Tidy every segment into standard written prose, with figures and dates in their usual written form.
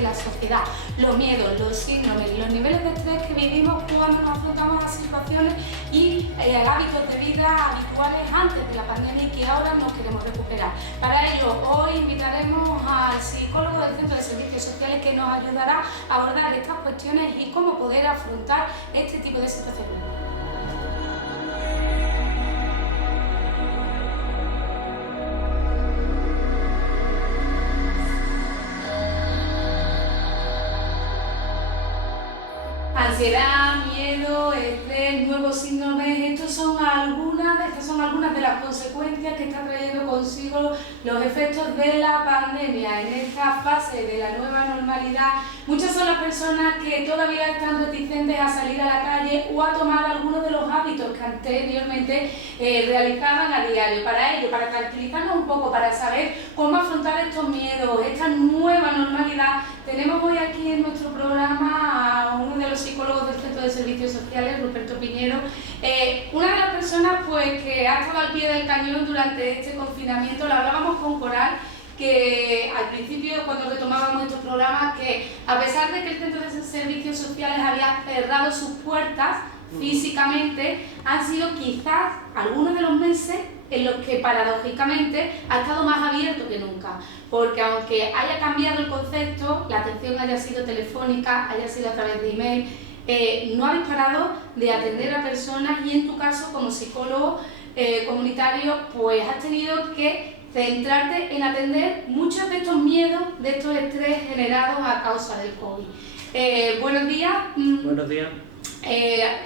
de la sociedad, los miedos, los síndromes, los niveles de estrés que vivimos cuando nos afrontamos a situaciones y hábitos de vida habituales antes de la pandemia y que ahora nos queremos recuperar. Para ello, hoy invitaremos al psicólogo del Centro de Servicios Sociales que nos ayudará a abordar estas cuestiones y cómo poder afrontar este tipo de situaciones. Ansiedad, miedo, estrés, nuevos síndromes, estas son algunas de las consecuencias que está trayendo consigo los efectos de la pandemia. En esta fase de la nueva normalidad, muchas son las personas que todavía están reticentes a salir a la calle o a tomar algunos de los hábitos que anteriormente realizaban a diario. Para ello, para tranquilizarnos un poco, para saber cómo afrontar estos miedos, esta nueva normalidad, tenemos hoy aquí en nuestro programa a uno de los psicólogos del Centro de Servicios Sociales, Ruperto Piñero, una de las personas pues, que ha estado al pie del cañón durante este confinamiento. Lo hablábamos con Coral, que al principio cuando retomábamos estos programas, que a pesar de que el Centro de Servicios Sociales había cerrado sus puertas físicamente, han sido quizás algunos de los meses en los que paradójicamente ha estado más abierto que nunca, porque aunque haya cambiado el concepto, la atención haya sido telefónica, haya sido a través de email, no habéis parado de atender a personas y en tu caso como psicólogo comunitario pues has tenido que centrarte en atender muchos de estos miedos, de estos estrés generados a causa del COVID. Buenos días. Buenos días.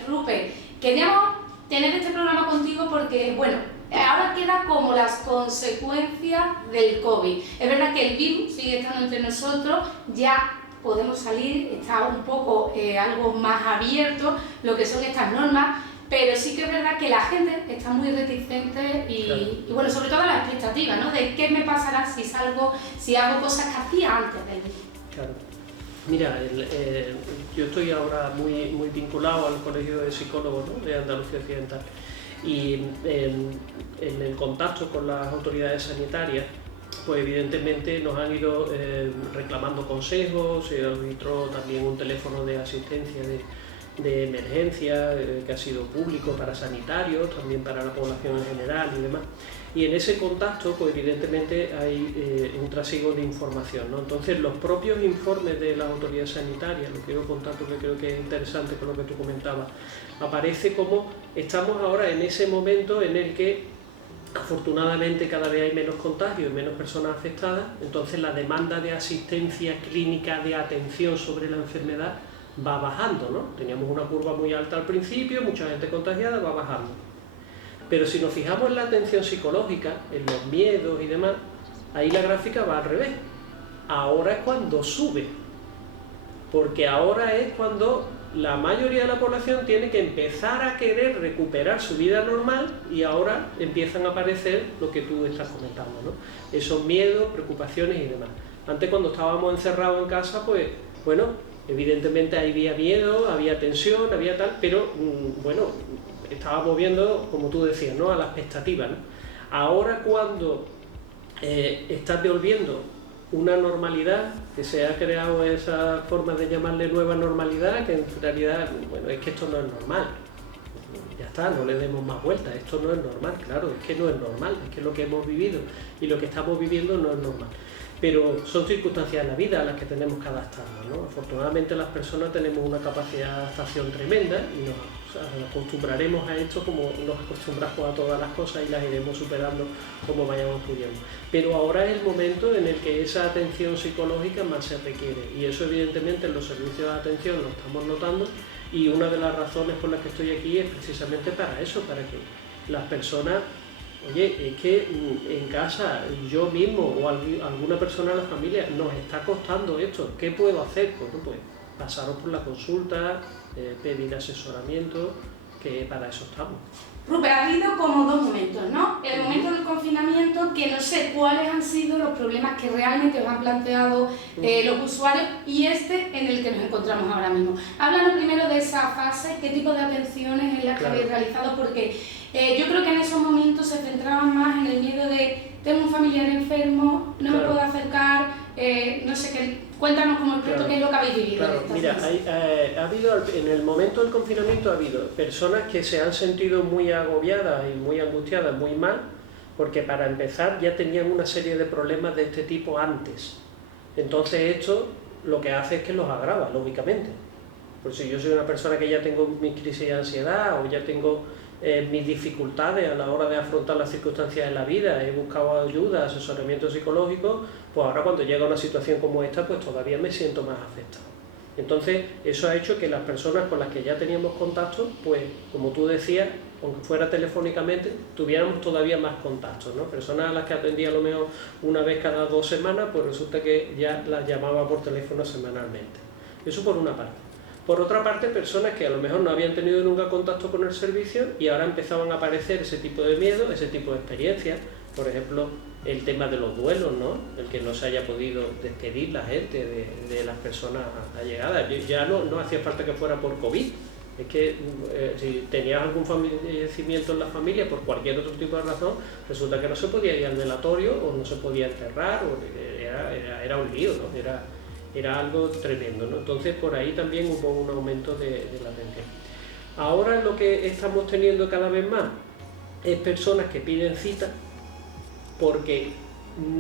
Rupert, queríamos tener este programa contigo porque, bueno, ahora queda como las consecuencias del COVID. Es verdad que el virus sigue estando entre nosotros, ya podemos salir, está un poco algo más abierto lo que son estas normas, pero sí que es verdad que la gente está muy reticente y bueno, sobre todo la expectativa, ¿no? De qué me pasará si salgo, si hago cosas que hacía antes del virus. Claro. Mira, yo estoy ahora muy vinculado al Colegio de Psicólogos, ¿no?, de Andalucía Occidental, y en el contacto con las autoridades sanitarias, pues evidentemente nos han ido reclamando consejos, se arbitró también un teléfono de asistencia de emergencia que ha sido público para sanitarios, también para la población en general y demás. Y en ese contacto, pues evidentemente hay un trasiego de información, ¿no? Entonces los propios informes de las autoridades sanitarias, lo quiero contar porque creo que es interesante con lo que tú comentabas, aparece como estamos ahora en ese momento en el que afortunadamente cada vez hay menos contagios y menos personas afectadas, entonces la demanda de asistencia clínica, de atención sobre la enfermedad va bajando, ¿no? Teníamos una curva muy alta al principio, mucha gente contagiada, va bajando. Pero si nos fijamos en la atención psicológica, en los miedos y demás, ahí la gráfica va al revés. Ahora es cuando sube, porque ahora es cuando la mayoría de la población tiene que empezar a querer recuperar su vida normal y ahora empiezan a aparecer lo que tú estás comentando, ¿no? Esos miedos, preocupaciones y demás. Antes, cuando estábamos encerrados en casa, pues bueno, evidentemente había miedo, había tensión, había tal, pero bueno, estábamos viendo, como tú decías, ¿no?, a la expectativa, ¿no? Ahora cuando estás volviendo una normalidad, que se ha creado esa forma de llamarle nueva normalidad, que en realidad, bueno, es que esto no es normal. Ya está, no le demos más vueltas, esto no es normal, claro, es que no es normal, es que lo que hemos vivido y lo que estamos viviendo no es normal. Pero son circunstancias de la vida a las que tenemos que adaptarnos, ¿no? Afortunadamente las personas tenemos una capacidad de adaptación tremenda y nos acostumbraremos a esto como nos acostumbramos a todas las cosas y las iremos superando como vayamos pudiendo. Pero ahora es el momento en el que esa atención psicológica más se requiere y eso evidentemente en los servicios de atención lo estamos notando y una de las razones por las que estoy aquí es precisamente para eso, para que las personas, oye, es que en casa yo mismo o alguna persona de la familia nos está costando esto, ¿qué puedo hacer? Pues pasaros por la consulta, pedir asesoramiento, que para eso estamos. Rupert, ha habido como dos momentos, ¿no? El momento del confinamiento, que no sé cuáles han sido los problemas que realmente os han planteado los usuarios, y este en el que nos encontramos ahora mismo. Háblanos primero de esa fase, qué tipo de atenciones es la que habéis realizado, porque yo creo que en esos momentos se centraban más en el miedo de tengo un familiar enfermo, no me puedo acercar, no sé qué, cuéntanos como experto qué es lo que habéis vivido. Claro, mira, ha habido, en el momento del confinamiento ha habido personas que se han sentido muy agobiadas y muy angustiadas, muy mal, porque para empezar ya tenían una serie de problemas de este tipo antes. Entonces esto lo que hace es que los agrava, lógicamente. Pues si yo soy una persona que ya tengo mis crisis de ansiedad o ya tengo mis dificultades a la hora de afrontar las circunstancias de la vida, he buscado ayuda, asesoramiento psicológico, pues ahora cuando llega una situación como esta, pues todavía me siento más afectado. Entonces, eso ha hecho que las personas con las que ya teníamos contacto, pues como tú decías, aunque fuera telefónicamente, tuviéramos todavía más contactos, ¿no? Personas a las que atendía a lo mejor una vez cada 2 semanas, pues resulta que ya las llamaba por teléfono semanalmente. Eso por una parte. Por otra parte, personas que a lo mejor no habían tenido nunca contacto con el servicio y ahora empezaban a aparecer ese tipo de miedo, ese tipo de experiencias. Por ejemplo, el tema de los duelos, ¿no? El que no se haya podido despedir la gente de las personas allegadas. Ya no hacía falta que fuera por COVID. Es que si tenías algún fallecimiento en la familia por cualquier otro tipo de razón, resulta que no se podía ir al velatorio o no se podía enterrar, o era un lío, ¿no? Era algo tremendo, ¿no? Entonces por ahí también hubo un aumento de la atención. Ahora lo que estamos teniendo cada vez más es personas que piden cita porque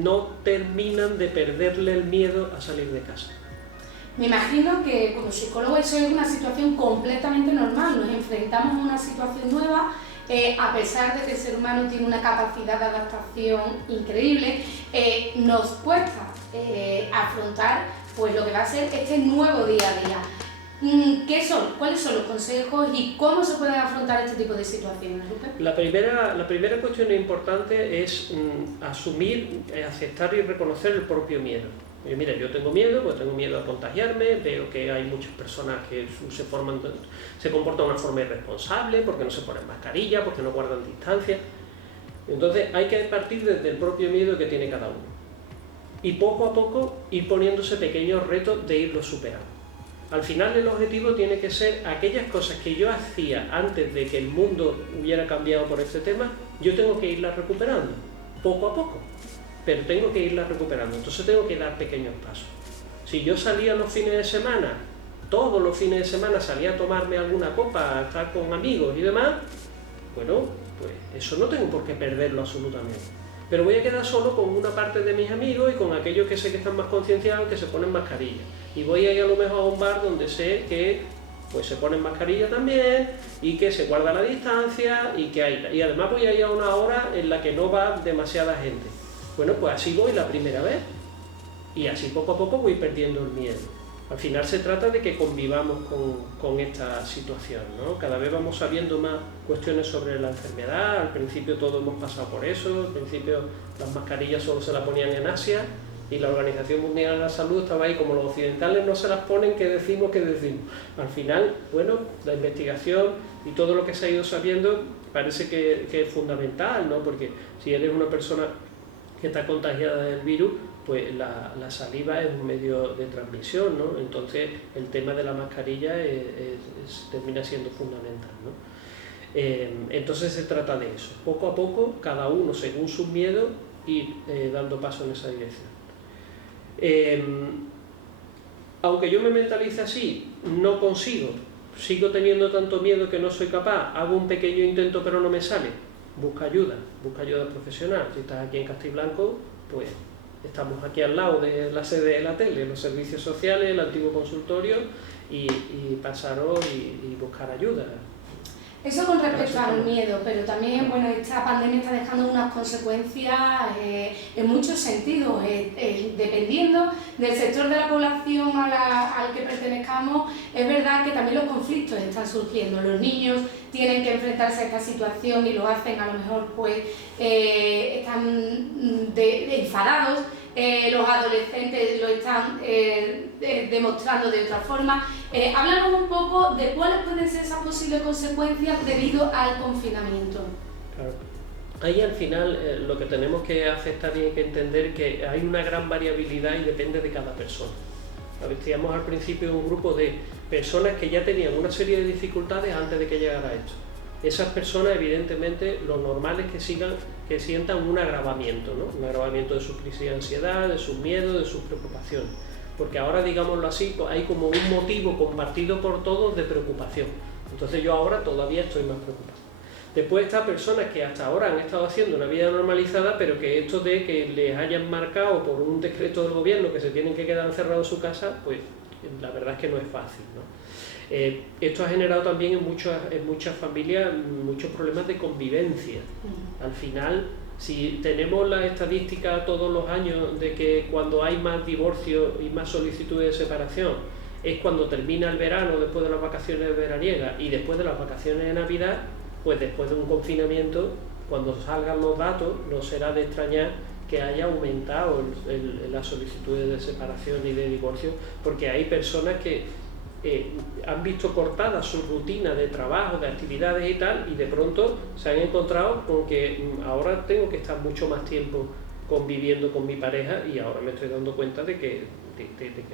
no terminan de perderle el miedo a salir de casa. Me imagino que como psicólogo eso es una situación completamente normal, nos enfrentamos a una situación nueva, a pesar de que el ser humano tiene una capacidad de adaptación increíble, nos cuesta afrontar pues lo que va a ser este nuevo día a día. ¿Qué son? ¿Cuáles son los consejos y cómo se pueden afrontar este tipo de situaciones, Lupe? La primera cuestión importante es asumir, aceptar y reconocer el propio miedo. Mira, yo tengo miedo, pues tengo miedo a contagiarme, veo que hay muchas personas que se comportan de una forma irresponsable, porque no se ponen mascarilla, porque no guardan distancia. Entonces hay que partir desde el propio miedo que tiene cada uno. Y poco a poco ir poniéndose pequeños retos de irlos superando. Al final el objetivo tiene que ser aquellas cosas que yo hacía antes de que el mundo hubiera cambiado por este tema, yo tengo que irlas recuperando, poco a poco. Pero tengo que irla recuperando, entonces tengo que dar pequeños pasos. Si yo salía los fines de semana, todos los fines de semana salía a tomarme alguna copa, a estar con amigos y demás, bueno, pues eso no tengo por qué perderlo absolutamente. Pero voy a quedar solo con una parte de mis amigos y con aquellos que sé que están más concienciados, que se ponen mascarilla. Y voy a ir a lo mejor a un bar donde sé que pues se ponen mascarilla también y que se guarda la distancia y además voy a ir a una hora en la que no va demasiada gente. Bueno, pues así voy la primera vez y así poco a poco voy perdiendo el miedo. Al final se trata de que convivamos con esta situación, ¿no? Cada vez vamos sabiendo más cuestiones sobre la enfermedad, al principio todos hemos pasado por eso, al principio las mascarillas solo se las ponían en Asia y la Organización Mundial de la Salud estaba ahí, como los occidentales no se las ponen, ¿qué decimos? Al final, bueno, la investigación y todo lo que se ha ido sabiendo parece que es fundamental, ¿no? Porque si eres una persona que está contagiada del virus, pues la saliva es un medio de transmisión, ¿no? Entonces el tema de la mascarilla termina siendo fundamental, ¿no? Entonces se trata de eso, poco a poco, cada uno según sus miedos, ir dando paso en esa dirección. Aunque yo me mentalice así, no consigo, sigo teniendo tanto miedo que no soy capaz, hago un pequeño intento pero no me sale, busca ayuda profesional. Si estás aquí en Castiblanco, pues estamos aquí al lado de la sede de la tele, los servicios sociales, el antiguo consultorio, y pasaros y buscar ayuda. Eso con respecto al miedo, pero también, bueno, esta pandemia está dejando unas consecuencias en muchos sentidos. Dependiendo del sector de la población al que pertenezcamos, es verdad que también los conflictos están surgiendo. Los niños tienen que enfrentarse a esta situación y lo hacen, a lo mejor, pues, están enfadados. Los adolescentes lo están demostrando de otra forma. Háblanos un poco de cuáles pueden ser esas posibles consecuencias debido al confinamiento. Claro. Ahí al final lo que tenemos que aceptar y hay que entender que hay una gran variabilidad y depende de cada persona. Decíamos al principio un grupo de personas que ya tenían una serie de dificultades antes de que llegara esto. esas personas evidentemente lo normal es que sientan un agravamiento, ¿no? Un agravamiento de su crisis de ansiedad, de sus miedos, de sus preocupaciones. Porque ahora, digámoslo así, hay como un motivo compartido por todos de preocupación. Entonces yo ahora todavía estoy más preocupado. Después estas personas que hasta ahora han estado haciendo una vida normalizada, pero que esto de que les hayan marcado por un decreto del gobierno que se tienen que quedar encerrados en su casa, pues la verdad es que no es fácil, ¿no? Esto ha generado también en muchas familias muchos problemas de convivencia. Al final, si tenemos la estadística todos los años de que cuando hay más divorcios y más solicitudes de separación es cuando termina el verano, después de las vacaciones veraniegas y después de las vacaciones de Navidad, pues después de un confinamiento, cuando salgan los datos, no será de extrañar que haya aumentado las solicitudes de separación y de divorcio, porque hay personas que han visto cortada su rutina de trabajo, de actividades y tal, y de pronto se han encontrado con que ahora tengo que estar mucho más tiempo conviviendo con mi pareja y ahora me estoy dando cuenta de que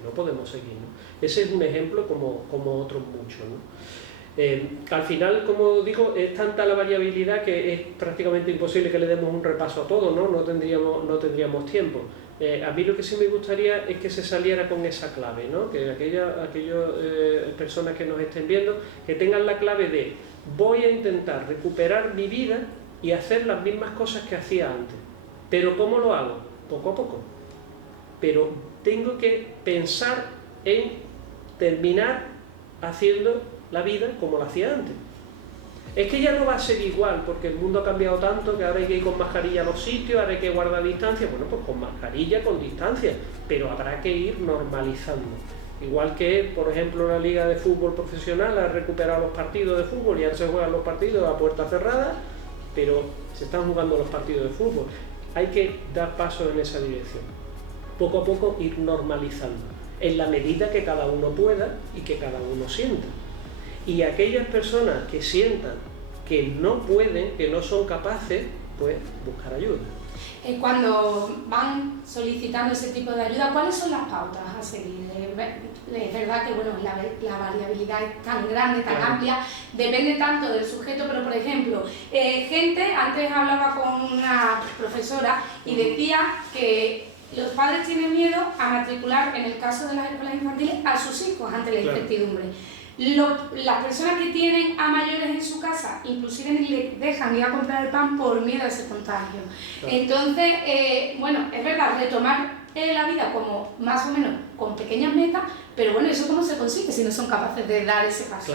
no podemos seguir, ¿no? Ese es un ejemplo como otros muchos, ¿no? Al final, como digo, es tanta la variabilidad que es prácticamente imposible que le demos un repaso a todo, ¿no? No tendríamos tiempo. A mí lo que sí me gustaría es que se saliera con esa clave, ¿no? Que aquellas personas que nos estén viendo, que tengan la clave de voy a intentar recuperar mi vida y hacer las mismas cosas que hacía antes. ¿Pero cómo lo hago? Poco a poco. Pero tengo que pensar en terminar haciendo la vida como la hacía antes. Es que ya no va a ser igual, porque el mundo ha cambiado tanto que ahora hay que ir con mascarilla a los sitios, ahora hay que guardar distancia. Bueno, pues con mascarilla, con distancia, pero habrá que ir normalizando. Igual que, por ejemplo, la Liga de Fútbol Profesional ha recuperado los partidos de fútbol y ahora se juegan los partidos a puerta cerrada, pero se están jugando los partidos de fútbol. Hay que dar pasos en esa dirección. Poco a poco ir normalizando, en la medida que cada uno pueda y que cada uno sienta. Y aquellas personas que sientan que no pueden, que no son capaces, pues buscar ayuda. Cuando van solicitando ese tipo de ayuda, ¿cuáles son las pautas a seguir? Es verdad que bueno, la variabilidad es tan grande, tan amplia, depende tanto del sujeto, pero por ejemplo, antes hablaba con una profesora y decía que los padres tienen miedo a matricular, en el caso de las escuelas infantiles, a sus hijos ante la incertidumbre. Las personas que tienen a mayores en su casa, inclusive ni le dejan ir a comprar el pan por miedo a ese contagio. Claro. Entonces, bueno, es verdad, retomar la vida como más o menos con pequeñas metas, pero bueno, ¿eso cómo se consigue si no son capaces de dar ese paso?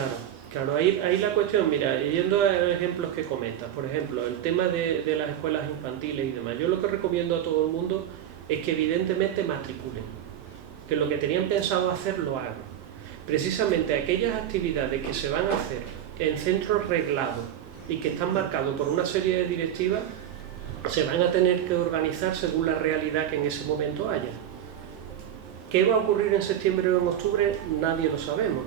Claro, ahí la cuestión, mira, yendo a ejemplos que comentas, por ejemplo, el tema de las escuelas infantiles y demás, yo lo que recomiendo a todo el mundo es que evidentemente matriculen, que lo que tenían pensado hacer lo hagan. Precisamente aquellas actividades que se van a hacer en centros reglados y que están marcados por una serie de directivas, se van a tener que organizar según la realidad que en ese momento haya. ¿Qué va a ocurrir en septiembre o en octubre? Nadie lo sabemos.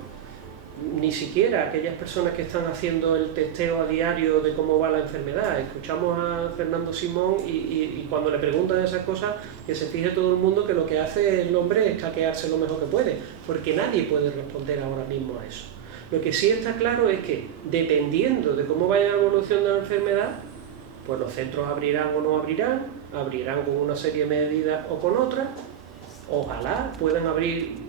Ni siquiera aquellas personas que están haciendo el testeo a diario de cómo va la enfermedad. Escuchamos a Fernando Simón y cuando le preguntan esas cosas, que se fije todo el mundo que lo que hace el hombre es caquearse lo mejor que puede, porque nadie puede responder ahora mismo a eso. Lo que sí está claro es que, dependiendo de cómo vaya la evolución de la enfermedad, pues los centros abrirán o no abrirán con una serie de medidas o con otras. Ojalá puedan abrir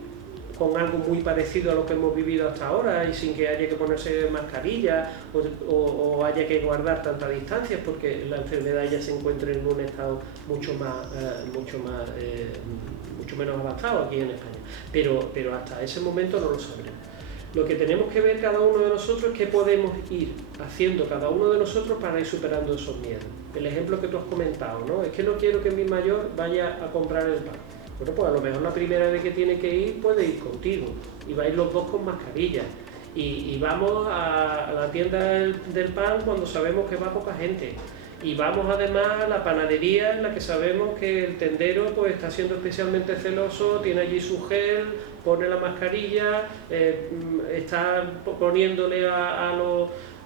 con algo muy parecido a lo que hemos vivido hasta ahora y sin que haya que ponerse mascarilla o haya que guardar tanta distancia, porque la enfermedad ya se encuentra en un estado mucho menos avanzado aquí en España. Pero hasta ese momento no lo sabremos. Lo que tenemos que ver cada uno de nosotros es qué podemos ir haciendo cada uno de nosotros para ir superando esos miedos. El ejemplo que tú has comentado, ¿no? Es que no quiero que mi mayor vaya a comprar el pan. Bueno, pues a lo mejor la primera vez que tiene que ir puede ir contigo y vais los dos con mascarillas y vamos a la tienda del pan cuando sabemos que va poca gente y vamos además a la panadería en la que sabemos que el tendero pues está siendo especialmente celoso, tiene allí su gel, pone la mascarilla, está poniéndole a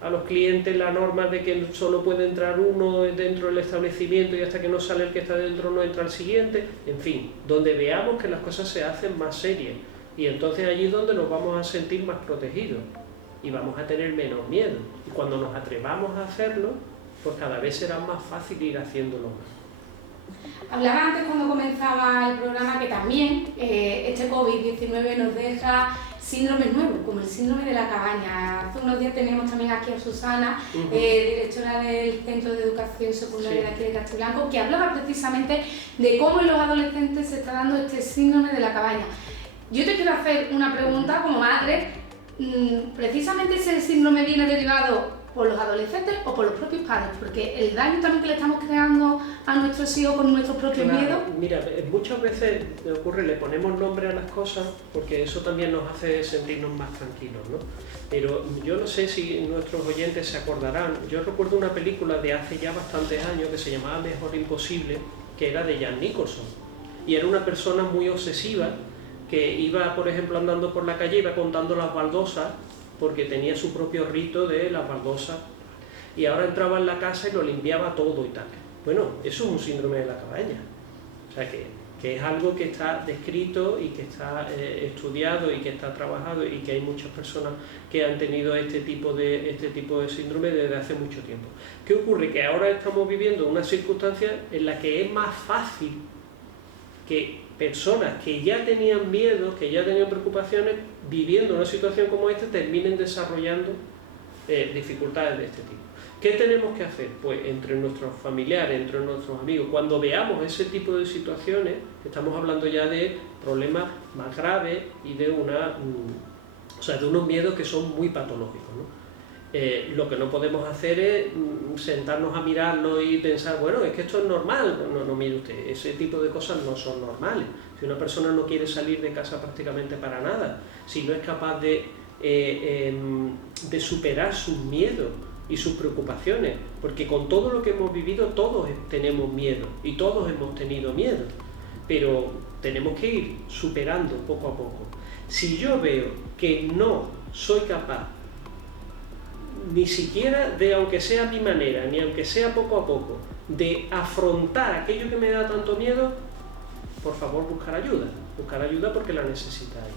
los clientes la norma de que solo puede entrar uno dentro del establecimiento y hasta que no sale el que está dentro no entra el siguiente, en fin, donde veamos que las cosas se hacen más serias y entonces allí es donde nos vamos a sentir más protegidos. y vamos a tener menos miedo. Y cuando nos atrevamos a hacerlo, pues cada vez será más fácil ir haciéndolo más. Hablaba antes cuando comenzaba el programa que también este COVID-19 nos deja síndromes nuevos, como el síndrome de la cabaña. Hace unos días teníamos también aquí a Susana, directora del Centro de Educación Secundaria de aquí de Castiblanco, que hablaba precisamente de cómo en los adolescentes se está dando este síndrome de la cabaña. Yo te quiero hacer una pregunta como madre. ¿Precisamente ese síndrome viene derivado por los adolescentes o por los propios padres? Porque el daño también que le estamos creando a nuestros hijos con nuestros propios miedos. Mira, muchas veces ocurre, le ponemos nombre a las cosas porque eso también nos hace sentirnos más tranquilos, ¿no? Pero yo no sé si nuestros oyentes se acordarán. Yo recuerdo una película de hace ya bastantes años que se llamaba Mejor Imposible, que era de Jack Nicholson, y era una persona muy obsesiva que iba, por ejemplo, andando por la calle, iba contando las baldosas porque tenía su propio rito de las baldosas, y ahora entraba en la casa y lo limpiaba todo y tal. Bueno, eso es un síndrome de la cabaña. O sea que es algo que está descrito y que está estudiado y que está trabajado, y que hay muchas personas que han tenido este tipo de síndrome desde hace mucho tiempo. ¿Qué ocurre? Que ahora estamos viviendo una circunstancia en la que es más fácil que personas que ya tenían miedo, que ya tenían preocupaciones, viviendo una situación como esta, terminen desarrollando dificultades de este tipo. ¿Qué tenemos que hacer? Pues entre nuestros familiares, entre nuestros amigos, cuando veamos ese tipo de situaciones, estamos hablando ya de problemas más graves y de de unos miedos que son muy patológicos, ¿no? Lo que no podemos hacer es sentarnos a mirarlo y pensar, bueno, es que esto es normal. No, mire usted, ese tipo de cosas no son normales. Si una persona no quiere salir de casa prácticamente para nada, si no es capaz de superar sus miedos y sus preocupaciones, porque con todo lo que hemos vivido todos tenemos miedo y todos hemos tenido miedo, pero tenemos que ir superando poco a poco. Si yo veo que no soy capaz ni siquiera de, aunque sea a mi manera, ni aunque sea poco a poco, de afrontar aquello que me da tanto miedo, por favor buscar ayuda porque la necesitáis.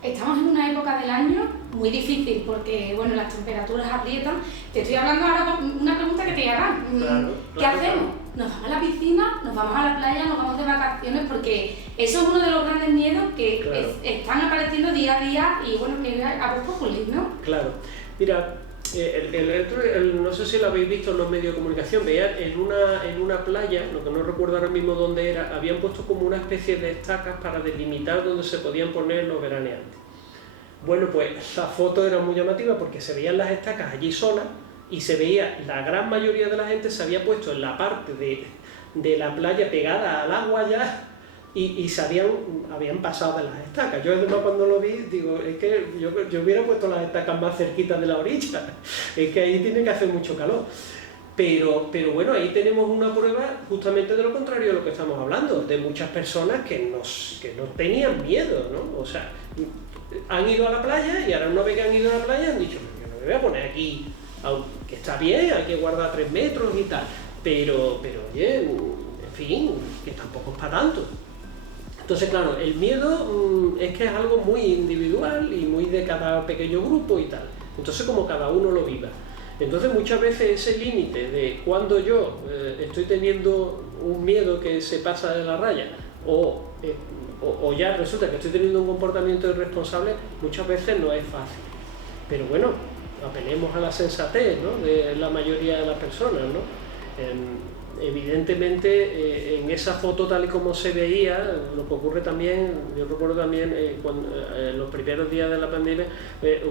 Estamos en una época del año muy difícil porque, bueno, las temperaturas aprietan. Te estoy hablando ahora con una pregunta que te harán. ¿Qué hacemos? ¿Nos vamos a la piscina? ¿Nos vamos a la playa? ¿Nos vamos de vacaciones? Porque eso es uno de los grandes miedos que están apareciendo día a día y, bueno, que a poco populismo, ¿no? Claro. Mira, no sé si lo habéis visto en los medios de comunicación, veían en una playa, lo que no recuerdo ahora mismo dónde era, habían puesto como una especie de estacas para delimitar dónde se podían poner los veraneantes. Bueno, pues la foto era muy llamativa porque se veían las estacas allí solas y se veía, la gran mayoría de la gente se había puesto en la parte de la playa pegada al agua ya, y habían pasado de las estacas. Yo además cuando lo vi, digo, es que yo hubiera puesto las estacas más cerquitas de la orilla, es que ahí tiene que hacer mucho calor. Pero bueno, ahí tenemos una prueba justamente de lo contrario de lo que estamos hablando, de muchas personas que no tenían miedo, ¿no? O sea, han ido a la playa y ahora una vez que han ido a la playa han dicho, yo no me voy a poner aquí, aunque está bien, hay que guardar 3 metros y tal, pero oye, en fin, que tampoco es para tanto. Entonces, claro, el miedo es que es algo muy individual y muy de cada pequeño grupo y tal. Entonces, como cada uno lo viva. Entonces, muchas veces ese límite de cuando yo estoy teniendo un miedo que se pasa de la raya o ya resulta que estoy teniendo un comportamiento irresponsable, muchas veces no es fácil. Pero bueno, apelemos a la sensatez, ¿no?, de la mayoría de las personas, ¿no? Evidentemente, en esa foto tal y como se veía, lo que ocurre también, yo recuerdo también cuando en los primeros días de la pandemia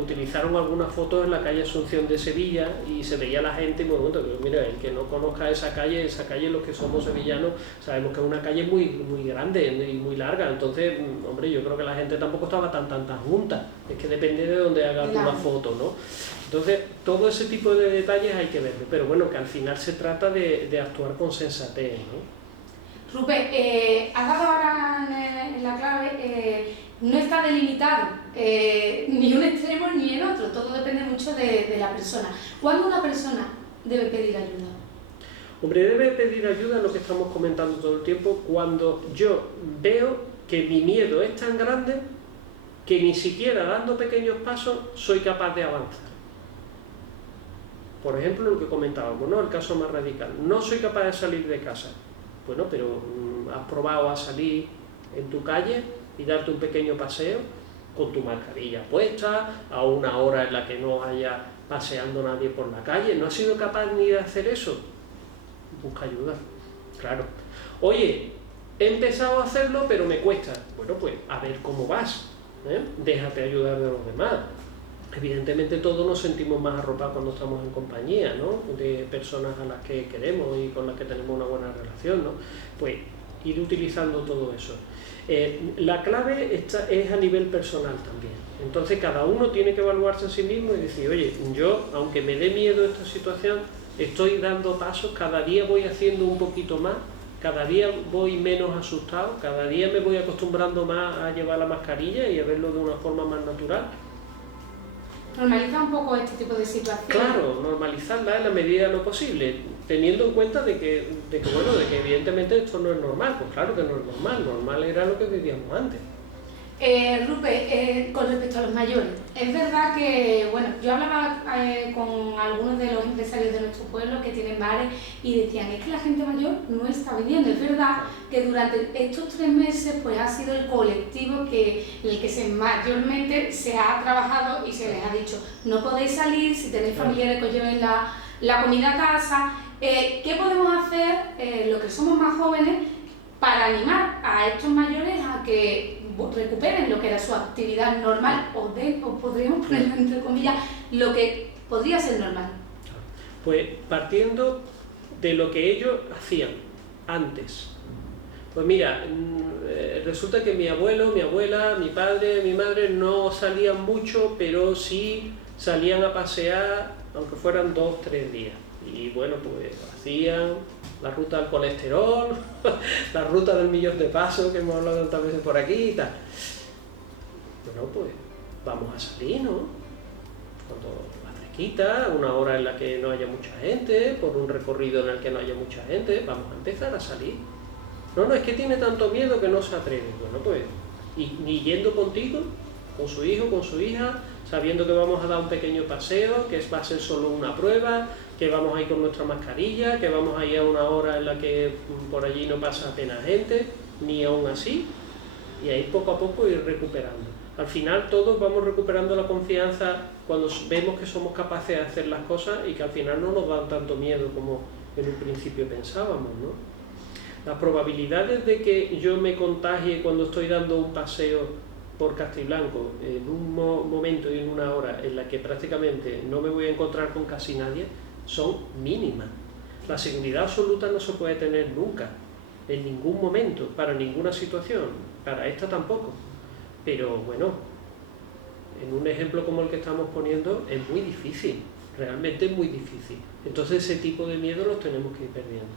utilizaron algunas fotos en la calle Asunción de Sevilla y se veía la gente, y bueno, mira, el que no conozca esa calle, los que somos sevillanos, sabemos que es una calle muy, muy grande y muy larga, entonces, hombre, yo creo que la gente tampoco estaba tan junta, es que depende de dónde hagas una foto, ¿no? Entonces, todo ese tipo de detalles hay que verlo, pero bueno, que al final se trata de actuar con sensatez, ¿no? Rupert, has dado ahora en la clave, no está delimitado ni un extremo ni el otro, todo depende mucho de la persona. ¿Cuándo una persona debe pedir ayuda? Hombre, debe pedir ayuda, lo que estamos comentando todo el tiempo, cuando yo veo que mi miedo es tan grande que ni siquiera dando pequeños pasos soy capaz de avanzar. Por ejemplo, lo que comentábamos, ¿no? El caso más radical. No soy capaz de salir de casa. Bueno, pero ¿has probado a salir en tu calle y darte un pequeño paseo con tu mascarilla puesta, a una hora en la que no haya paseando nadie por la calle? ¿No has sido capaz ni de hacer eso? Busca ayuda, claro. Oye, he empezado a hacerlo, pero me cuesta. Bueno, pues a ver cómo vas, ¿eh? Déjate ayudar de los demás. Evidentemente todos nos sentimos más arropados cuando estamos en compañía, ¿no? De personas a las que queremos y con las que tenemos una buena relación, ¿no? Pues ir utilizando todo eso. La clave es a nivel personal también. Entonces cada uno tiene que evaluarse a sí mismo y decir, oye, yo, aunque me dé miedo esta situación, estoy dando pasos, cada día voy haciendo un poquito más, cada día voy menos asustado, cada día me voy acostumbrando más a llevar la mascarilla y a verlo de una forma más natural. Normalizar un poco este tipo de situaciones. Claro, normalizarla en la medida de lo posible, teniendo en cuenta de que evidentemente esto no es normal. Pues claro que no es normal, normal era lo que vivíamos antes. Rupe, con respecto a los mayores, es verdad que, bueno, yo hablaba con algunos de los empresarios de nuestro pueblo que tienen bares y decían, es que la gente mayor no está viniendo. Es verdad que durante estos 3 meses pues ha sido el colectivo en el que mayormente se ha trabajado y se les ha dicho, no podéis salir, si tenéis familiares que os lleven la comida a casa. ¿Qué podemos hacer, los que somos más jóvenes, para animar a estos mayores a que recuperen lo que era su actividad normal o podríamos ponerlo entre comillas, lo que podría ser normal? Pues partiendo de lo que ellos hacían antes. Pues mira, resulta que mi abuelo, mi abuela, mi padre, mi madre no salían mucho, pero sí salían a pasear, aunque fueran 2 o 3 días. Y bueno, pues hacían la ruta del colesterol, la ruta del millón de pasos, que hemos hablado tantas veces por aquí y tal. Bueno, pues vamos a salir, ¿no? Cuando la fresquita, una hora en la que no haya mucha gente, por un recorrido en el que no haya mucha gente, vamos a empezar a salir. No, es que tiene tanto miedo que no se atreve. Bueno, pues, y yendo contigo, con su hijo, con su hija, sabiendo que vamos a dar un pequeño paseo, que va a ser solo una prueba, que vamos a ir con nuestra mascarilla, que vamos a ir a una hora en la que por allí no pasa apenas gente, ni aún así, y ahí poco a poco ir recuperando. Al final todos vamos recuperando la confianza cuando vemos que somos capaces de hacer las cosas y que al final no nos dan tanto miedo como en un principio pensábamos, ¿no? Las probabilidades de que yo me contagie cuando estoy dando un paseo por Castiblanco en un momento y en una hora en la que prácticamente no me voy a encontrar con casi nadie son mínimas. La seguridad absoluta no se puede tener nunca, en ningún momento, para ninguna situación, para esta tampoco. Pero bueno, en un ejemplo como el que estamos poniendo es muy difícil, realmente es muy difícil. Entonces ese tipo de miedo los tenemos que ir perdiendo.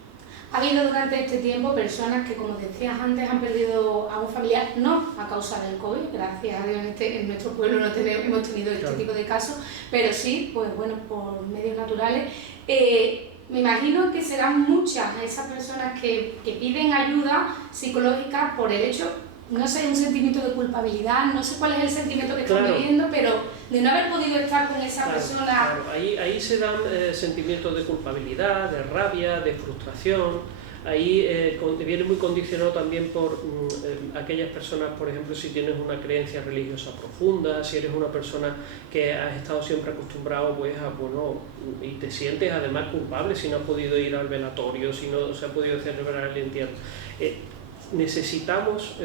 Ha habido durante este tiempo personas que, como decías antes, han perdido a un familiar, no a causa del COVID, gracias a Dios en nuestro pueblo no hemos tenido este tipo de casos, pero sí, pues bueno, por medios naturales. Me imagino que serán muchas esas personas que piden ayuda psicológica por el hecho, no sé, un sentimiento de culpabilidad, no sé cuál es el sentimiento que están viviendo, pero de no haber podido estar con esa persona. Claro. Ahí se dan sentimientos de culpabilidad, de rabia, de frustración. Ahí viene muy condicionado también por aquellas personas, por ejemplo, si tienes una creencia religiosa profunda, si eres una persona que has estado siempre acostumbrado pues, y te sientes además culpable si no has podido ir al velatorio, si no se ha podido celebrar el entierro. Necesitamos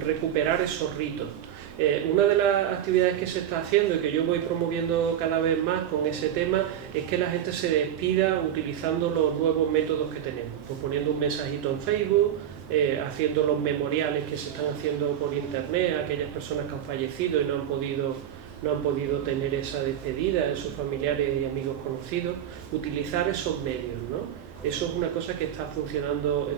recuperar esos ritos. Una de las actividades que se está haciendo y que yo voy promoviendo cada vez más con ese tema es que la gente se despida utilizando los nuevos métodos que tenemos, pues poniendo un mensajito en Facebook, haciendo los memoriales que se están haciendo por internet a aquellas personas que han fallecido y no han podido tener esa despedida de sus familiares y amigos conocidos, utilizar esos medios, ¿no? Eso es una cosa que está funcionando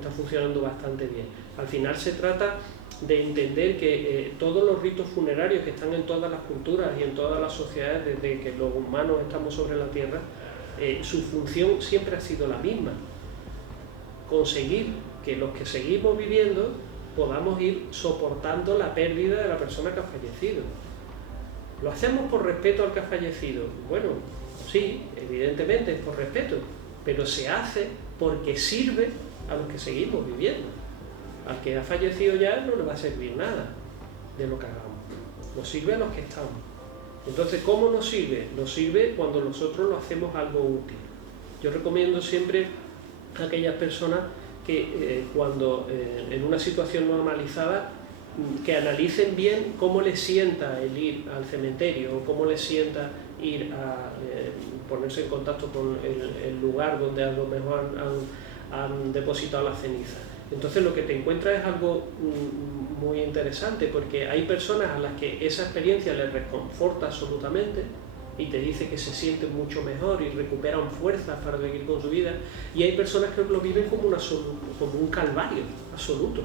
bastante bien. Al final se trata de entender que todos los ritos funerarios que están en todas las culturas y en todas las sociedades desde que los humanos estamos sobre la Tierra, su función siempre ha sido la misma. Conseguir que los que seguimos viviendo podamos ir soportando la pérdida de la persona que ha fallecido. ¿Lo hacemos por respeto al que ha fallecido? Bueno, sí, evidentemente es por respeto, pero se hace porque sirve a los que seguimos viviendo. Al que ha fallecido ya no le va a servir nada de lo que hagamos, nos sirve a los que estamos. Entonces, ¿cómo nos sirve? Nos sirve cuando nosotros lo hacemos algo útil. Yo recomiendo siempre a aquellas personas que cuando en una situación normalizada, que analicen bien cómo les sienta el ir al cementerio o cómo les sienta ir a ponerse en contacto con el lugar donde a lo mejor han depositado la ceniza. Entonces lo que te encuentras es algo muy interesante, porque hay personas a las que esa experiencia les reconforta absolutamente y te dice que se sienten mucho mejor y recuperan fuerzas para seguir con su vida, y hay personas que lo viven como un calvario absoluto.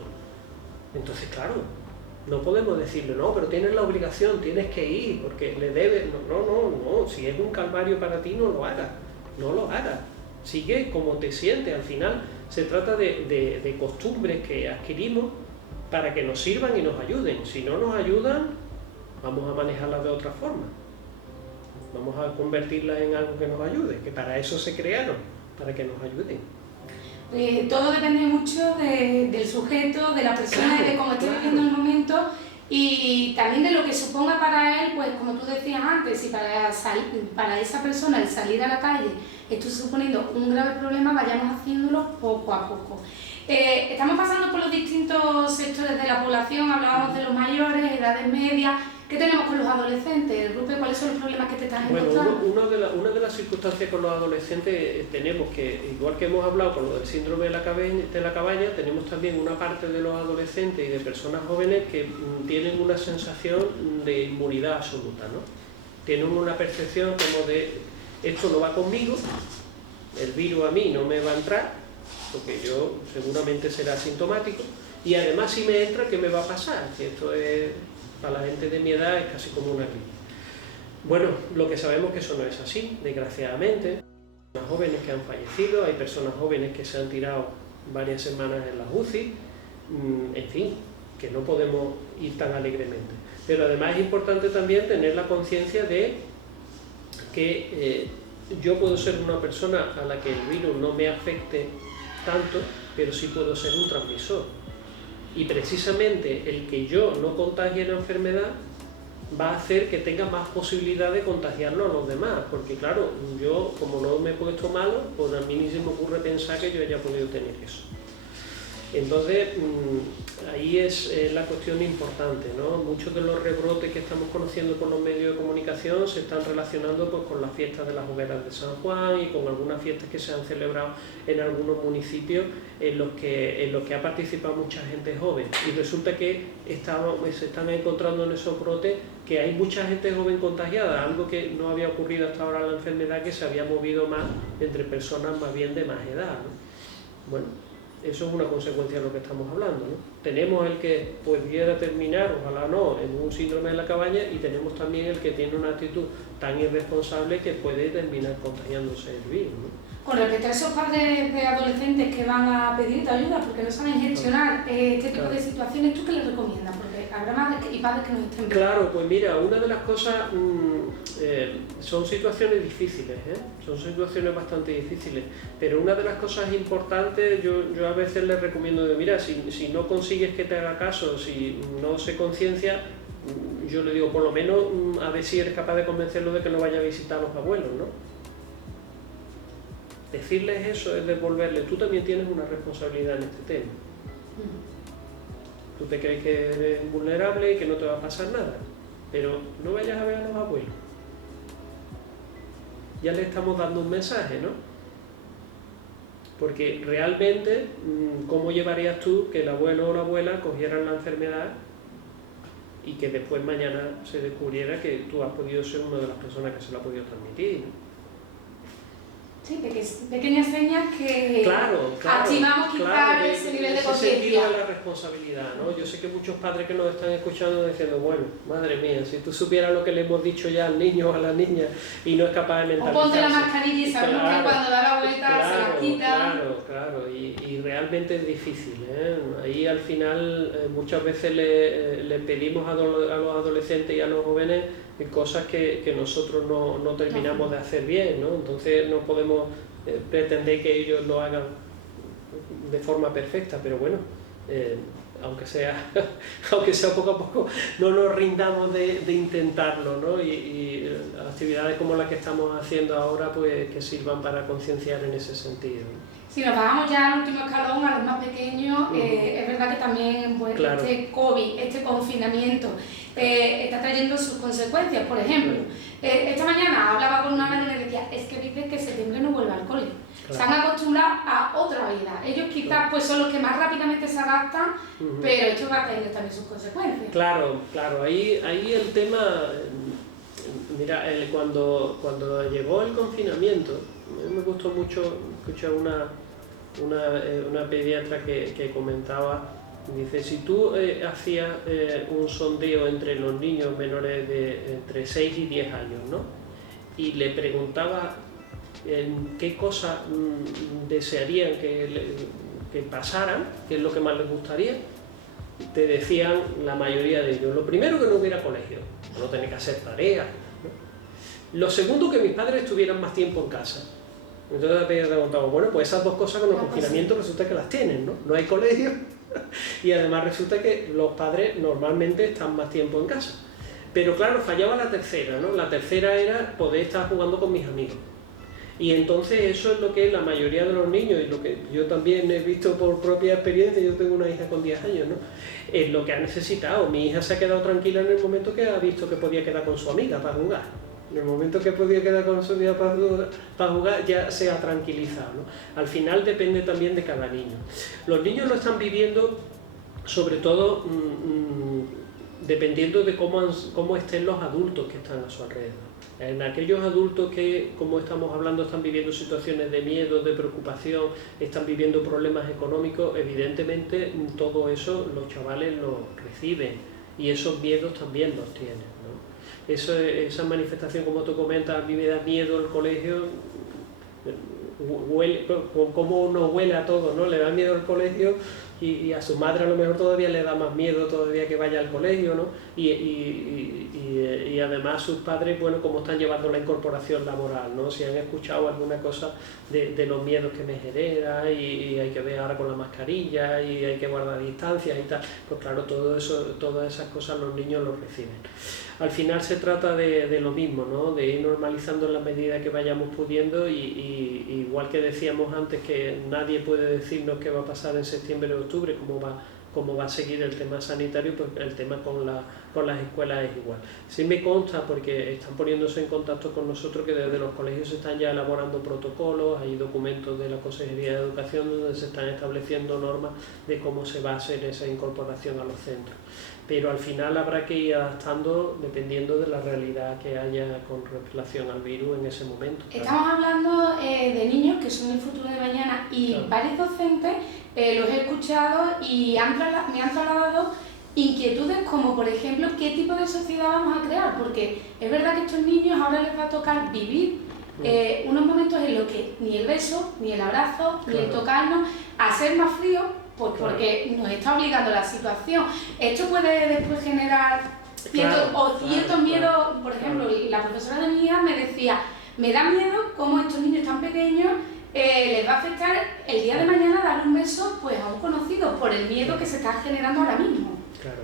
Entonces, claro, no podemos decirle, no, pero tienes la obligación, tienes que ir, porque le debes. No, si es un calvario para ti, no lo hagas, sigue como te sientes. Al final se trata de costumbres que adquirimos para que nos sirvan y nos ayuden. Si no nos ayudan, vamos a manejarlas de otra forma, vamos a convertirlas en algo que nos ayude, que para eso se crearon, para que nos ayuden. Todo depende mucho del sujeto, de la persona, Claro, de cómo esté claro. viviendo el momento, y también de lo que suponga para él, pues como tú decías antes, si para esa persona el salir a la calle esto suponiendo un grave problema, vayamos haciéndolo poco a poco. Estamos pasando por los distintos sectores de la población, hablábamos de los mayores, edades medias. ¿Qué tenemos con los adolescentes? Rupe, ¿cuáles son los problemas que te estás encontrando? Bueno, una de las circunstancias con los adolescentes tenemos que, igual que hemos hablado con lo del síndrome de la cabaña, tenemos también una parte de los adolescentes y de personas jóvenes que tienen una sensación de inmunidad absoluta, ¿no? Tienen una percepción como de, esto no va conmigo, el virus a mí no me va a entrar, porque yo seguramente será asintomático, y además si me entra, ¿qué me va a pasar? Que esto es, para la gente de mi edad, es casi como una gripe. Bueno, lo que sabemos es que eso no es así, desgraciadamente. Hay personas jóvenes que han fallecido, hay personas jóvenes que se han tirado varias semanas en las UCI, en fin, que no podemos ir tan alegremente. Pero además es importante también tener la conciencia de que yo puedo ser una persona a la que el virus no me afecte tanto, pero sí puedo ser un transmisor. Y precisamente el que yo no contagie la enfermedad va a hacer que tenga más posibilidad de contagiarlo a los demás, porque claro, yo como no me he puesto malo, pues a mí ni se me ocurre pensar que yo haya podido tener eso. Entonces, ahí es la cuestión importante, ¿no? Muchos de los rebrotes que estamos conociendo por los medios de comunicación se están relacionando pues, con las fiestas de las hogueras de San Juan y con algunas fiestas que se han celebrado en algunos municipios en los que ha participado mucha gente joven. Y resulta que se están encontrando en esos brotes que hay mucha gente joven contagiada, algo que no había ocurrido hasta ahora en la enfermedad, que se había movido más entre personas más bien de más edad, ¿no? Bueno, eso es una consecuencia de lo que estamos hablando, ¿no? Tenemos el que pudiera terminar, ojalá no, en un síndrome de la cabaña, y tenemos también el que tiene una actitud tan irresponsable que puede terminar contagiándose el virus, ¿no? Con respecto a esos padres de adolescentes que van a pedirte ayuda porque no saben gestionar este tipo de situaciones, ¿tú qué les recomiendas? Porque habrá madres y padres que nos estén viendo. Claro, pues mira, una de las cosas son situaciones difíciles, son situaciones bastante difíciles, pero una de las cosas importantes, yo a veces les recomiendo, mira, si no consigues que te haga caso, si no se conciencia, yo le digo, por lo menos a ver si eres capaz de convencerlo de que no vaya a visitar a los abuelos, ¿no? Decirles eso es devolverles, tú también tienes una responsabilidad en este tema. Tú te crees que eres vulnerable y que no te va a pasar nada, pero no vayas a ver a los abuelos. Ya le estamos dando un mensaje, ¿no? Porque realmente, ¿cómo llevarías tú que el abuelo o la abuela cogieran la enfermedad y que después mañana se descubriera que tú has podido ser una de las personas que se la ha podido transmitir, ¿no? Sí, pequeñas señas que activamos quizás ese nivel de conciencia. Ese sentido de la responsabilidad, ¿no? Yo sé que muchos padres que nos están escuchando diciendo, bueno, madre mía, si tú supieras lo que le hemos dicho ya al niño o a la niña y no es capaz de mentalizarse. O ponte la mascarilla y sabemos que cuando da la vuelta se la quita. Claro, y realmente es difícil, ¿eh? Ahí al final muchas veces le pedimos a los adolescentes y a los jóvenes cosas que nosotros no terminamos de hacer bien, ¿no? Entonces no podemos pretender que ellos lo hagan de forma perfecta, pero bueno, aunque sea poco a poco, no nos rindamos de intentarlo, ¿no? Y actividades como las que estamos haciendo ahora, pues que sirvan para concienciar en ese sentido. Si nos bajamos ya al último escalón, a los más pequeños, es verdad que también pues, claro, este COVID, este confinamiento, está trayendo sus consecuencias. Por ejemplo, esta mañana hablaba con una alumna y le decía, es que dice que septiembre no vuelve al cole. Claro. Se han acostumbrado a otra vida. Ellos quizás pues, son los que más rápidamente se adaptan, pero esto va teniendo también sus consecuencias. Claro, ahí el tema, mira, cuando llegó el confinamiento, a mí me gustó mucho escuchar una pediatra que comentaba, dice, si tú hacías un sondeo entre los niños menores de entre 6 y 10 años, ¿no? Y le preguntaba qué cosas desearían que pasaran, qué es lo que más les gustaría, te decían la mayoría de ellos, lo primero, que no hubiera colegio, no tener que hacer tareas, ¿no? Lo segundo, que mis padres estuvieran más tiempo en casa. Entonces te preguntaba, bueno, pues esas dos cosas con los confinamientos resulta que las tienen, ¿no? No hay colegio y además resulta que los padres normalmente están más tiempo en casa. Pero claro, fallaba la tercera, ¿no? La tercera era poder estar jugando con mis amigos. Y entonces eso es lo que la mayoría de los niños, y lo que yo también he visto por propia experiencia, yo tengo una hija con 10 años, ¿no? Es lo que ha necesitado. Mi hija se ha quedado tranquila en el momento que ha visto que podía quedar con su amiga para jugar. En el momento que podía quedar con su amiga para jugar, ya se ha tranquilizado, ¿no? Al final depende también de cada niño. Los niños lo están viviendo sobre todo dependiendo de cómo estén los adultos que están a su alrededor. En aquellos adultos que, como estamos hablando, están viviendo situaciones de miedo, de preocupación, están viviendo problemas económicos, evidentemente todo eso los chavales lo reciben y esos miedos también los tienen, ¿no? Esa manifestación, como tú comentas, a mí me da miedo el colegio, como uno huele a todo, ¿no? Le da miedo el colegio y a su madre a lo mejor todavía le da más miedo todavía que vaya al colegio, ¿no? Y además sus padres, bueno, cómo están llevando la incorporación laboral, ¿no? Si han escuchado alguna cosa de los miedos que me genera y hay que ver ahora con la mascarilla y hay que guardar distancias y tal, pues claro, todo eso, todas esas cosas los niños los reciben. Al final se trata de lo mismo, ¿no? De ir normalizando en la medida que vayamos pudiendo y igual que decíamos antes que nadie puede decirnos qué va a pasar en septiembre o octubre, cómo va a seguir el tema sanitario, pues el tema con las escuelas es igual. Sí me consta, porque están poniéndose en contacto con nosotros, que desde los colegios se están ya elaborando protocolos, hay documentos de la Consejería de Educación donde se están estableciendo normas de cómo se va a hacer esa incorporación a los centros. Pero al final habrá que ir adaptando dependiendo de la realidad que haya con relación al virus en ese momento. Estamos hablando de niños que son el futuro de mañana y claro, varios docentes los he escuchado y me han trasladado inquietudes como, por ejemplo, qué tipo de sociedad vamos a crear, porque es verdad que a estos niños ahora les va a tocar vivir unos momentos en los que ni el beso, ni el abrazo, ni el tocarnos, a ser más frío, pues porque nos está obligando la situación. Esto puede después generar ciertos miedos. Por ejemplo, la profesora de mi hija me decía, me da miedo cómo estos niños tan pequeños les va a afectar el día de mañana dar un beso pues a un conocido por el miedo que se está generando ahora mismo. Claro.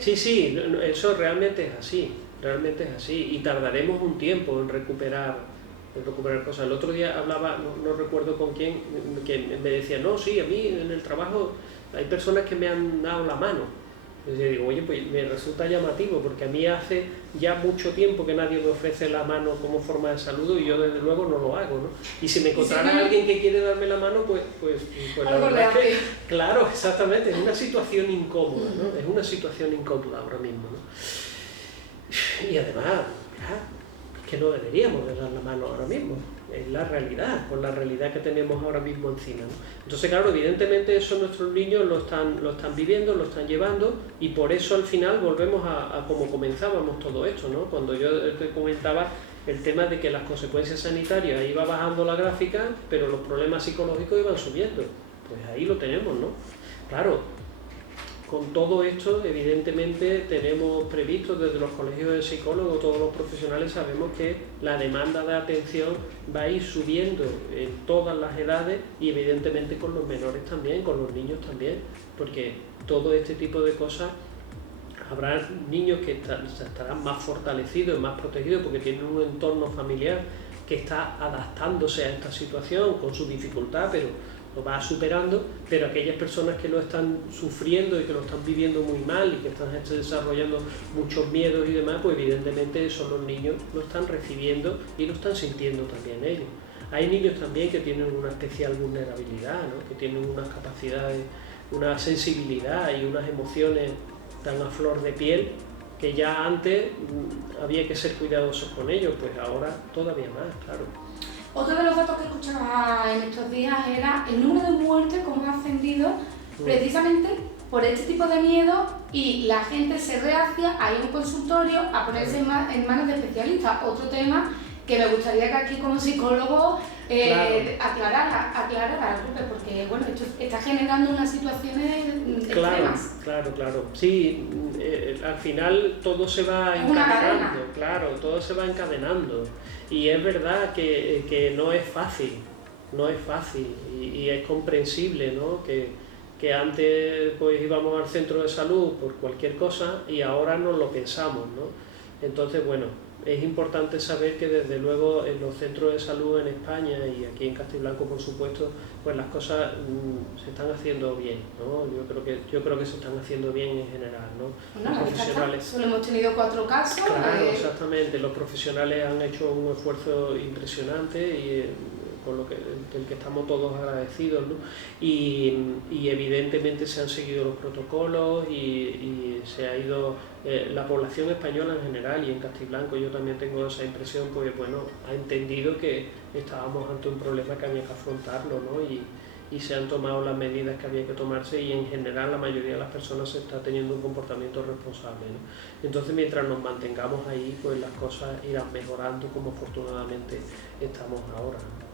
Sí, eso realmente es así, y tardaremos un tiempo en recuperar cosas. El otro día hablaba, no recuerdo con quién, que me decía, no, sí, a mí en el trabajo hay personas que me han dado la mano. Entonces digo, oye, pues me resulta llamativo, porque a mí hace ya mucho tiempo que nadie me ofrece la mano como forma de saludo y yo desde luego no lo hago, ¿no? Y si me encontrara alguien que quiere darme la mano, pues la verdad es que, claro, exactamente, es una situación incómoda, ¿no? Es una situación incómoda ahora mismo, ¿no? Y además, es que no deberíamos de dar la mano ahora mismo. Es la realidad, con la realidad que tenemos ahora mismo encima, ¿no? Entonces, claro, evidentemente eso nuestros niños lo están viviendo, lo están llevando, y por eso al final volvemos a cómo comenzábamos todo esto, ¿no? Cuando yo te comentaba el tema de que las consecuencias sanitarias iba bajando la gráfica, pero los problemas psicológicos iban subiendo. Pues ahí lo tenemos, ¿no? Claro, con todo esto, evidentemente, tenemos previsto desde los colegios de psicólogos, todos los profesionales sabemos que la demanda de atención va a ir subiendo en todas las edades y evidentemente con los menores también, con los niños también, porque todo este tipo de cosas, habrá niños que estarán más fortalecidos, más protegidos porque tienen un entorno familiar que está adaptándose a esta situación con su dificultad, pero lo va superando, pero aquellas personas que lo están sufriendo y que lo están viviendo muy mal y que están desarrollando muchos miedos y demás, pues evidentemente son los niños, lo están recibiendo y lo están sintiendo también ellos. Hay niños también que tienen una especial vulnerabilidad, ¿no? Que tienen unas capacidades, una sensibilidad y unas emociones tan a flor de piel que ya antes había que ser cuidadosos con ellos, pues ahora todavía más, claro. Otro de los datos que escuchaba en estos días era el número de muertes, cómo ha ascendido precisamente por este tipo de miedo y la gente se reacia a ir a un consultorio a ponerse en manos de especialistas. Otro tema que me gustaría que aquí como psicólogo aclarara, porque bueno, esto está generando unas situaciones extremas. Claro. Sí, al final todo se va encadenando, claro, todo se va encadenando. Y es verdad que no es fácil, y es comprensible, ¿no? Que antes pues íbamos al centro de salud por cualquier cosa y ahora no lo pensamos, ¿no? Entonces, bueno, es importante saber que desde luego en los centros de salud en España y aquí en Castiblanco, por supuesto, pues las cosas se están haciendo bien, ¿no? Yo creo que se están haciendo bien en general, ¿no? Bueno, los profesionales. Solo hemos tenido 4 casos. Claro, exactamente. Los profesionales han hecho un esfuerzo impresionante y del que estamos todos agradecidos, ¿no? Y evidentemente se han seguido los protocolos y se ha ido la población española en general y en Castiblanco, yo también tengo esa impresión, pues bueno, ha entendido que estábamos ante un problema que había que afrontarlo, ¿no? Y se han tomado las medidas que había que tomarse y en general la mayoría de las personas está teniendo un comportamiento responsable, ¿no? Entonces mientras nos mantengamos ahí, pues las cosas irán mejorando como afortunadamente estamos ahora, ¿no?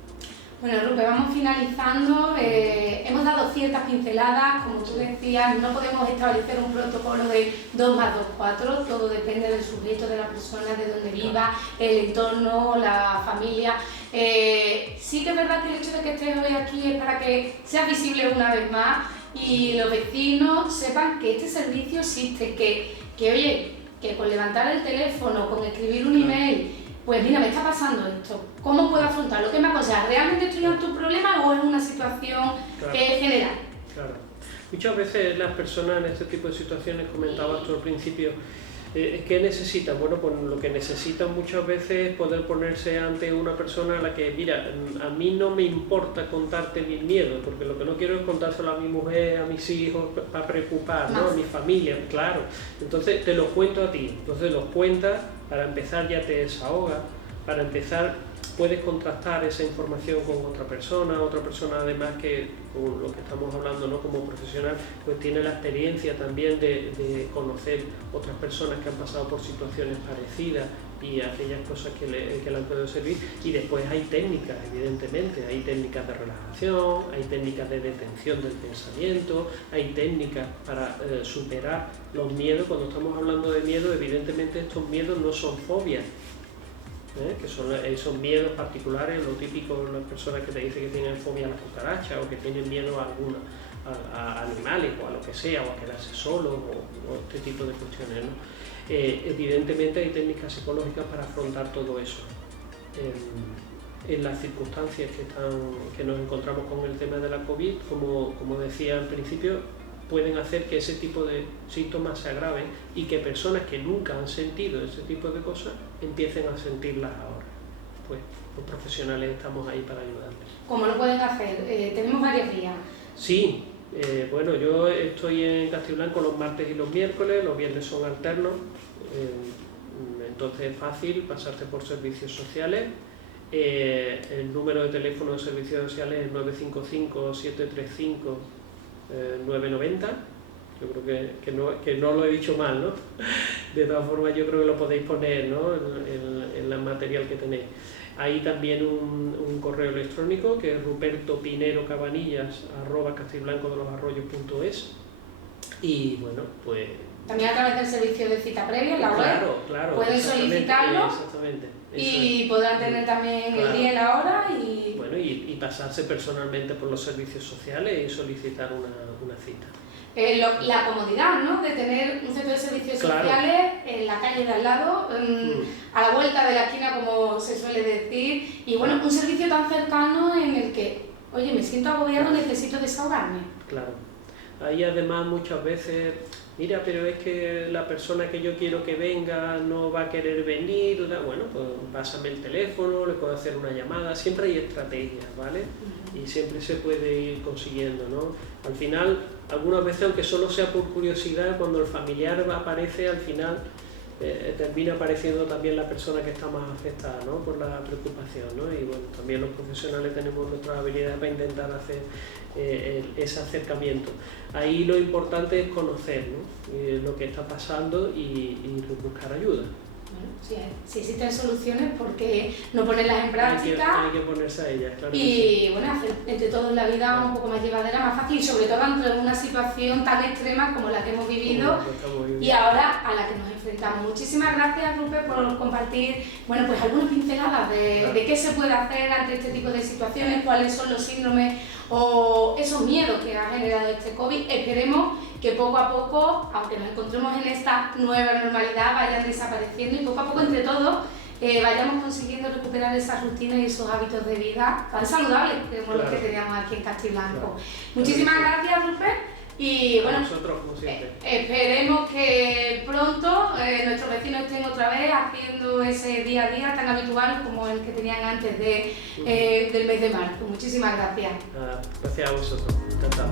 Bueno, Rupe, vamos finalizando. Hemos dado ciertas pinceladas, como tú decías, no podemos establecer un protocolo de 2 más 2, 4, todo depende del sujeto, de la persona, de donde viva, el entorno, la familia. Sí que es verdad que el hecho de que estés hoy aquí es para que sea visible una vez más y los vecinos sepan que este servicio existe, que oye, que con levantar el teléfono, con escribir un email, pues mira, me está pasando esto, ¿cómo puedo afrontarlo? ¿Qué me aconsejas? ¿Realmente estoy ante un problema o es una situación general? Claro. Muchas veces las personas en este tipo de situaciones, comentabas tú al principio, ¿qué necesitan? Bueno, pues lo que necesitan muchas veces es poder ponerse ante una persona a la que, mira, a mí no me importa contarte mis miedos, porque lo que no quiero es contárselo a mi mujer, a mis hijos, para preocupar, ¿no? A mi familia, claro. Entonces te lo cuento a ti, entonces los cuentas, para empezar ya te desahogas, para empezar puedes contrastar esa información con otra persona además que con lo que estamos hablando, ¿no? Como profesional, pues tiene la experiencia también de conocer otras personas que han pasado por situaciones parecidas y aquellas cosas que le han podido servir. Y después hay técnicas, evidentemente, hay técnicas de relajación, hay técnicas de detención del pensamiento, hay técnicas para superar los miedos. Cuando estamos hablando de miedo, evidentemente estos miedos no son fobias, que son esos miedos particulares, lo típico, las personas que te dicen que tienen fobia a las cucarachas o que tienen miedo a animales o a lo que sea, o a quedarse solos o este tipo de cuestiones, ¿no? Evidentemente hay técnicas psicológicas para afrontar todo eso. En las circunstancias que nos encontramos con el tema de la COVID, como decía al principio, pueden hacer que ese tipo de síntomas se agraven y que personas que nunca han sentido ese tipo de cosas empiecen a sentirlas ahora. Pues los profesionales estamos ahí para ayudarles. ¿Cómo lo pueden hacer? Tenemos varias vías. Sí, bueno, yo estoy en Castiblanco los martes y los miércoles, los viernes son alternos, entonces es fácil pasarte por servicios sociales. El número de teléfono de servicios sociales es 955-735 990, yo creo que no lo he dicho mal, ¿no? De todas formas yo creo que lo podéis poner, ¿no? en el material que tenéis. Hay también un correo electrónico que es rupertopinerocabanillas@castiblancodelosaRrollos.es Y bueno, pues... También a través del servicio de cita previa en la web. Claro, pueden solicitarlo. Exactamente. Y podrán tener también el día y la hora y... Bueno, y pasarse personalmente por los servicios sociales y solicitar una cita. La comodidad, ¿no?, de tener un centro de servicios sociales en la calle de al lado, a la vuelta de la esquina, como se suele decir, y bueno, un servicio tan cercano en el que, oye, me siento agobiado, necesito desahogarme. Claro. Ahí además muchas veces, mira, pero es que la persona que yo quiero que venga no va a querer venir, bueno, pues pásame el teléfono, le puedo hacer una llamada, siempre hay estrategias, ¿vale? Y siempre se puede ir consiguiendo, ¿no? Al final, algunas veces, aunque solo sea por curiosidad, cuando el familiar aparece, al final termina apareciendo también la persona que está más afectada, ¿no?, por la preocupación, ¿no? Y bueno, también los profesionales tenemos nuestras habilidades para intentar hacer ese acercamiento. Ahí lo importante es conocer, ¿no?, lo que está pasando y buscar ayuda. Bueno, si existen soluciones, ¿por qué no ponerlas en práctica? Hay que ponerse a ellas, claro. Y bueno, hacer entre todos la vida un poco más llevadera, más fácil, y sobre todo ante una situación tan extrema como la que hemos vivido y ahora a la que nos enfrentamos. Muchísimas gracias, Rupert, por compartir, bueno, pues algunas pinceladas de qué se puede hacer ante este tipo de situaciones, cuáles son los síndromes o esos miedos que ha generado este COVID. Esperemos que poco a poco, aunque nos encontremos en esta nueva normalidad, vayan desapareciendo y poco a poco entre todos vayamos consiguiendo recuperar esas rutinas y esos hábitos de vida tan saludables como los que teníamos aquí en Castiblanco. Muchísimas gracias, Rupert. Y bueno, nosotros, como siempre. Esperemos que pronto nuestros vecinos estén otra vez haciendo ese día a día tan habitual como el que tenían antes del mes de marzo. Muchísimas gracias. Gracias a vosotros. Encantado.